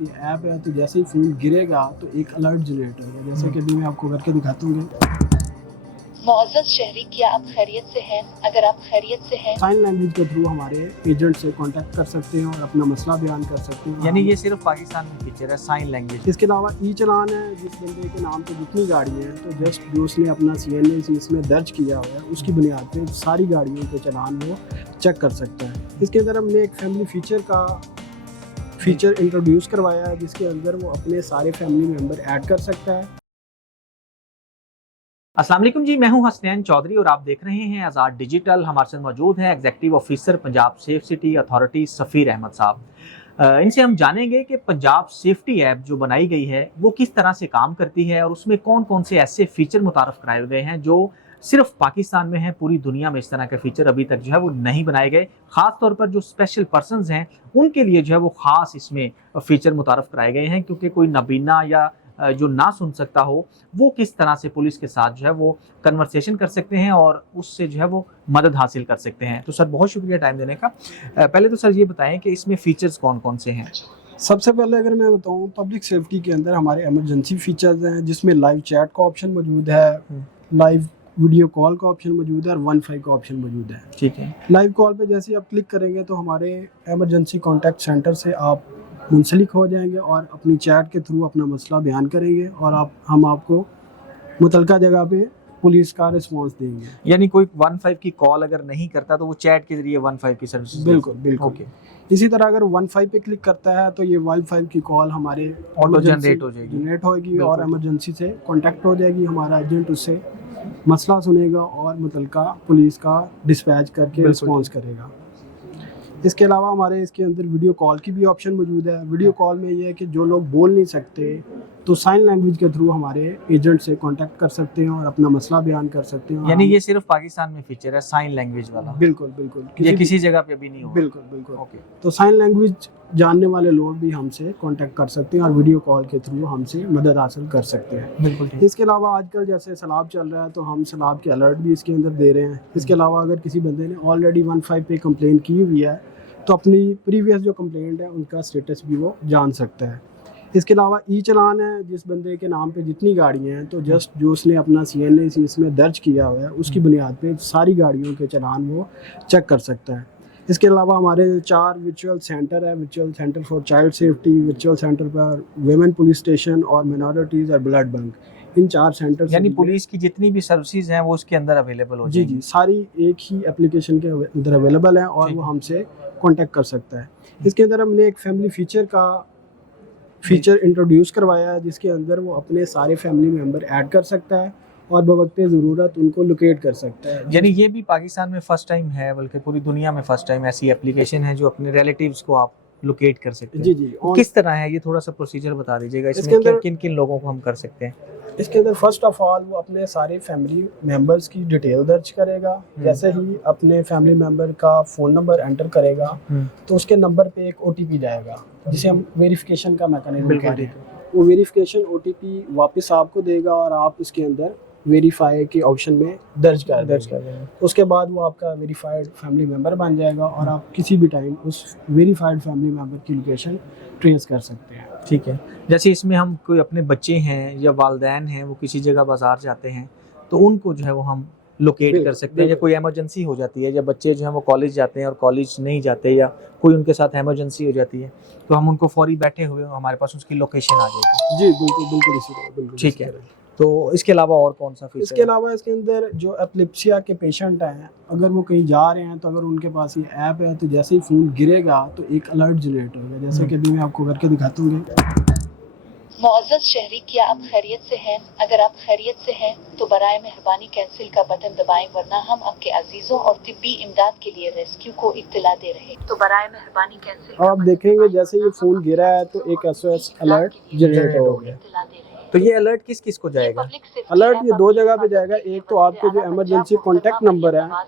یہ ایپ ہے تو جیسے ہی فون گرے گا تو ایک الرٹ جنریٹ ہوگا، جیسے کہ ابھی میں آپ کو کر کے دکھاتا ہوں گے۔ معزز شہری، کیا آپ خیریت سے ہیں؟ اگر آپ خیریت سے ہیں سائن لینگویج کے تھرو ہمارے ایجنٹ سے کانٹیکٹ کر سکتے ہیں اور اپنا مسئلہ بیان کر سکتے ہیں۔ یعنی یہ صرف پاکستان میں فیچر ہے سائن لینگویج۔ اس کے علاوہ ای چلان ہے، جس بندے کے نام پہ جتنی گاڑی ہیں تو جسٹ جو اس نے اپنا CNA اس میں درج کیا ہوا ہے اس کی بنیاد پہ ساری گاڑیوں کے چلان وہ چیک کر سکتا ہے۔ اس کے اندر ہم نے ایک فیملی فیچر انٹروڈیوس کروایا ہے، جس کے اندر وہ اپنے سارے فیملی ممبر ایڈ کر سکتا ہے۔ السلام علیکم جی، میں ہوں حسنین چودھری اور آپ دیکھ رہے ہیں آزاد ڈیجیٹل۔ ہمارے ساتھ موجود ہیں executive officer Punjab safe city authority Safeer Ahmed صاحب۔ ان سے ہم جانیں گے کہ پنجاب سیفٹی ایپ جو بنائی گئی ہے وہ کس طرح سے کام کرتی ہے اور اس میں کون کون سے ایسے فیچر متعارف کرائے گئے ہیں جو صرف پاکستان میں ہیں، پوری دنیا میں اس طرح کے فیچر ابھی تک جو ہے وہ نہیں بنائے گئے۔ خاص طور پر جو اسپیشل پرسنز ہیں ان کے لیے جو ہے وہ خاص اس میں فیچر متعارف کرائے گئے ہیں، کیونکہ کوئی نابینا یا جو نہ سن سکتا ہو وہ کس طرح سے پولیس کے ساتھ جو ہے وہ کنورسیشن کر سکتے ہیں اور اس سے جو ہے وہ مدد حاصل کر سکتے ہیں۔ تو سر بہت شکریہ ٹائم دینے کا۔ پہلے تو سر یہ بتائیں کہ اس میں فیچرز کون کون سے ہیں؟ سب سے پہلے اگر میں بتاؤں، پبلک سیفٹی کے اندر ہمارے ایمرجنسی فیچرز ہیں، جس میں لائیو چیٹ کا آپشن موجود ہے، لائیو ویڈیو کال کا آپشن موجود ہے اور 15 کا آپشن موجود ہے۔ ٹھیک ہے۔ لائیو کال پہ جیسے آپ کلک کریں گے تو ہمارے ایمرجنسی کانٹیکٹ سینٹر سے آپ منسلک ہو جائیں گے اور اپنی چیٹ کے تھرو اپنا مسئلہ بیان کریں گے اور ہم آپ کو متعلقہ جگہ پہ پولیس کا رسپانس دیں گے۔ یعنی کوئی 15 کی کال اگر نہیں کرتا تو وہ چیٹ کے ذریعے 15 کی سروس؟ بالکل اوکے۔ اسی طرح اگر 15 پہ کلک کرتا ہے تو یہ 15 کی کال ہمارے آٹو جنریٹ ہو جائے گی، جنریٹ ہوگی اور ایمرجنسی سے کانٹیکٹ ہو جائے گی۔ ہمارا ایجنٹ اس سے مسئلہ سنے گا اور متعلقہ پولیس کا ڈسپیچ کر کے رسپانس کرے گا۔ اس کے علاوہ ہمارے اس کے اندر ویڈیو کال کی بھی آپشن موجود ہے۔ ویڈیو کال میں یہ ہے کہ جو لوگ بول نہیں سکتے تو سائن لینگویج کے تھرو ہمارے ایجنٹ سے کانٹیکٹ کر سکتے ہیں اور اپنا مسئلہ بیان کر سکتے ہیں۔ یعنی یہ صرف پاکستان میں فیچر ہے سائن لینگویج والا؟ بالکل یہ کسی جگہ پہ بھی نہیں ہوگا؟ بالکل اوکے۔ تو سائن لینگویج جاننے والے لوگ بھی ہم سے کانٹیکٹ کر سکتے ہیں اور ویڈیو کال کے تھرو ہم سے مدد حاصل کر سکتے ہیں۔ بالکل۔ اس کے علاوہ آج کل جیسے سیلاب چل رہا ہے تو ہم سیلاب کے الرٹ بھی اس کے اندر دے رہے ہیں۔ اس کے علاوہ اگر کسی بندے نے آلریڈی 15 پہ کمپلین کی ہوئی ہے تو اپنی پریویس جو کمپلینٹ ہے ان کا اسٹیٹس بھی وہ جان سکتا ہے۔ اس کے علاوہ ای چلان ہے، جس بندے کے نام پہ جتنی گاڑیاں ہیں تو جسٹ جو اس نے اپنا CNA اس میں درج کیا ہوا ہے اس کی بنیاد پہ ساری گاڑیوں کے چلان وہ چیک کر سکتا ہے۔ اس کے علاوہ ہمارے 4 ورچوئل سینٹر ہے، virtual centre for child safety, virtual centre per women police station اور مائنورٹیز اور بلڈ بینک۔ ان 4 سینٹر یعنی پولیس کی جتنی بھی سروسز ہیں وہ اس کے اندر اویلیبل ہو جائیں گی؟ جی ساری ایک ہی اپلیکیشن کے اندر اویلیبل ہیں اور وہ ہم سے کانٹیکٹ کر سکتا ہے۔ اس کے اندر ہم نے ایک فیملی فیچر انٹروڈیوس کروایا ہے، جس کے اندر وہ اپنے سارے فیملی ممبر ایڈ کر سکتا ہے اور بوقت ضرورت ان کو لوکیٹ کر سکتا ہے۔ یعنی یہ بھی پاکستان میں فرسٹ ٹائم ہے، بلکہ پوری دنیا میں فرسٹ ٹائم ایسی اپلیکیشن ہے جو اپنے ریلیٹیوز کو آپ لوکیٹ کر سکتے ہیں؟ جی کس طرح ہے یہ تھوڑا سا پروسیجر بتا دیجیے گا، اس میں کن کن لوگوں کو ہم کر سکتے ہیں؟ اس کے اندر فرسٹ آف آل وہ اپنے سارے فیملی ممبرس کی ڈیٹیل درج کرے گا۔ جیسے ہی اپنے فیملی ممبر کا فون نمبر انٹر کرے گا تو اس کے نمبر پہ ایک OTP جائے گا، جسے ہم ویریفیکیشن کا میکانزم کہتے ہیں۔ وہ ویریفیکیشن OTP واپس آپ کو دے گا اور آپ اس کے اندر ویریفائی کے آپشن میں درج کر دیں گے۔ اس کے بعد وہ آپ کا ویریفائڈ فیملی ممبر بن جائے گا اور آپ کسی بھی ٹائم اس ویریفائڈ فیملی ممبر کی لوکیشن ٹریس کر سکتے ہیں۔ ٹھیک ہے۔ جیسے اس میں ہم کوئی اپنے بچے ہیں یا والدین ہیں وہ کسی جگہ بازار جاتے ہیں تو ان کو جو ہے وہ ہم لوکیٹ کر سکتے ہیں، یا کوئی ایمرجنسی ہو جاتی ہے، یا بچے جو ہیں وہ کالج جاتے ہیں اور کالج نہیں جاتے یا کوئی ان کے ساتھ ایمرجنسی ہو جاتی ہے تو ہم ان کو فوری بیٹھے ہوئے ہمارے پاس اس کی لوکیشن آ جائے گی؟ جی بالکل اسی طرح۔ ٹھیک ہے۔ تو اس کے علاوہ اور کون سا فیچر؟ اس کے علاوہ اس کے اندر جو ایپلیپسیا کے پیشنٹ ہیں، اگر وہ کہیں جا رہے ہیں تو اگر ان کے پاس یہ ایپ ہے تو جیسے ہی فون گرے گا تو ایک الرٹ جنریٹ ہوگا، جیسے کہ ابھی میں آپ کو کر کے دکھاتا ہوں گے۔ معزز شہری، کیا آپ خیریت سے ہیں؟ اگر آپ خیریت سے ہیں تو برائے مہربانی کینسل کا بٹن دبائیں، ورنہ ہم آپ کے عزیزوں اور طبی امداد کے لیے ریسکیو کو اطلاع دے رہے ہیں۔ تو برائے مہربانی کینسل کا آپ دیکھیں گے جیسے یہ فون گرا ہے تو ایک SOS الرٹ جنریٹ ہو گیا۔ اطلاع دے رہے ہیں۔ تو یہ الرٹ کس کس کو جائے گا؟ الرٹ یہ 2 جگہ پہ جائے گا۔ ایک تو آپ کے جو ایمرجنسی کانٹیکٹ نمبر ہیں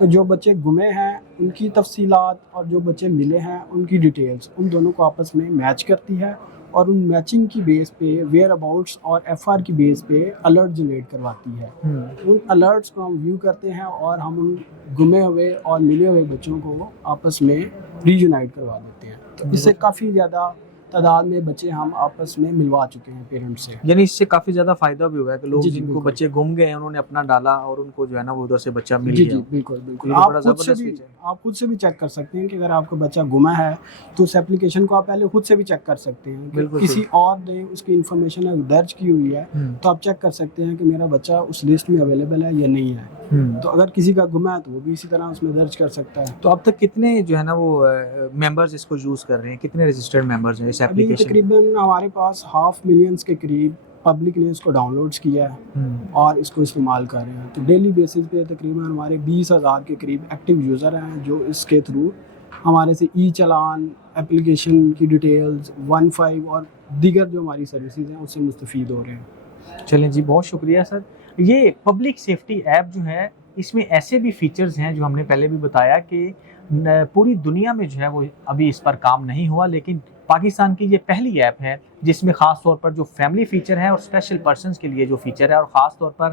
تو جو بچے گمے ہیں ان کی تفصیلات اور جو بچے ملے ہیں ان کی ڈیٹیلز ان دونوں کو آپس میں میچ کرتی ہے اور ان میچنگ کی بیس پہ ویئر اباؤٹس اور ایف آر کی بیس پہ الرٹ جنریٹ کرواتی ہے. ان الرٹس کو ہم ویو کرتے ہیں اور ہم ان گمے ہوئے اور ملے ہوئے بچوں کو آپس میں ری یونائٹ کروا دیتے ہیں. تو اس سے کافی زیادہ تعداد میں بچے ہم آپس میں ملوا چکے ہیں پیرنٹس سے. یعنی اس سے کافی زیادہ فائدہ بھی ہوا ہے کہ لوگ جی جن کو بالکل. بچے گم گئے ہیں انہوں نے اپنا ڈالا اور ان کو جو ہے نا وہ ادھر سے بچہ مل جی گیا. جی بالکل بالکل. یہ آپ بڑا خود سے زبردست بھی چیز ہے. آپ خود سے بھی چیک کر سکتے ہیں کہ اگر آپ کا بچہ گما ہے تو اس اپلیکیشن کو آپ پہلے خود سے بھی چیک کر سکتے ہیں کہ بالکل کسی صحیح. اور نے اس کی انفارمیشن اگر درج کی ہوئی ہے تو آپ چیک کر سکتے ہیں کہ میرا بچہ اس لسٹ میں اویلیبل ہے یا نہیں ہے. تو اگر کسی کا گما ہے تو وہ بھی اسی طرح اس میں درج کر سکتا ہے. تو اب تک کتنے جو ہے نا وہ ممبرز اس کو یوز کر رہے ہیں, کتنے رجسٹرڈ ممبرز ہیں اس ابھی اپلیکیشن؟ تقریباً ہمارے پاس 500,000 کے قریب پبلک نے اس کو ڈاؤن لوڈس کیا ہے اور اس کو استعمال کر رہے ہیں. تو ڈیلی بیسس پہ تقریباً ہمارے 20,000 کے قریب ایکٹیو یوزر ہیں جو اس کے تھرو ہمارے سے ای چلان, اپلیکیشن کی ڈیٹیلز, 15 اور دیگر جو ہماری سروسز ہیں اس سے مستفید ہو رہے ہیں. چلیں جی, بہت شکریہ سر. یہ پبلک سیفٹی ایپ جو ہے اس میں ایسے بھی فیچرز ہیں جو ہم نے پہلے بھی بتایا کہ پوری دنیا میں جو ہے وہ ابھی اس پر کام نہیں ہوا, لیکن پاکستان کی یہ پہلی ایپ ہے جس میں خاص طور پر جو فیملی فیچر ہے اور اسپیشل پرسنز کے لیے جو فیچر ہے اور خاص طور پر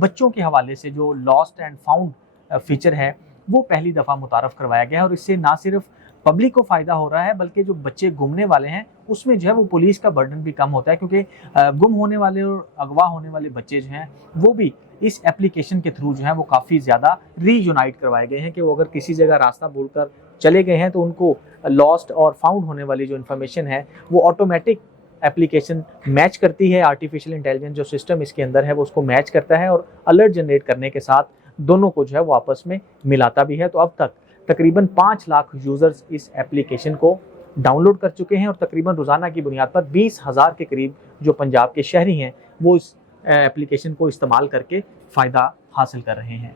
بچوں کے حوالے سے جو لاسٹ اینڈ فاؤنڈ فیچر ہے وہ پہلی دفعہ متعارف کروایا گیا ہے. اور اس سے نہ صرف پبلک کو فائدہ ہو رہا ہے بلکہ جو بچے گمنے والے ہیں اس میں جو ہے وہ پولیس کا برڈن بھی کم ہوتا ہے, کیونکہ گم ہونے والے اور اغوا ہونے والے بچے جو ہیں وہ بھی اس اپلیکیشن کے تھرو جو ہے وہ کافی زیادہ ری یونائٹ کروائے گئے ہیں کہ وہ اگر کسی جگہ راستہ بھول کر چلے گئے ہیں تو ان کو لاسٹ اور فاؤنڈ ہونے والی جو انفارمیشن ہے وہ آٹومیٹک اپلیکیشن میچ کرتی ہے. آرٹیفیشیل انٹیلیجنس جو سسٹم اس کے اندر ہے وہ اس کو میچ کرتا ہے اور الرٹ جنریٹ کرنے کے ساتھ دونوں کو جو ہے وہ آپس میں ملاتا بھی ہے. تو اب تک تقریباً 5 لاکھ یوزرز اس اپلیکیشن کو ڈاؤن لوڈ کر چکے ہیں اور تقریباً روزانہ کی بنیاد پر 20,000 کے قریب جو پنجاب کے شہری ہیں وہ اس اپلیکیشن کو استعمال کر کے فائدہ حاصل کر رہے ہیں.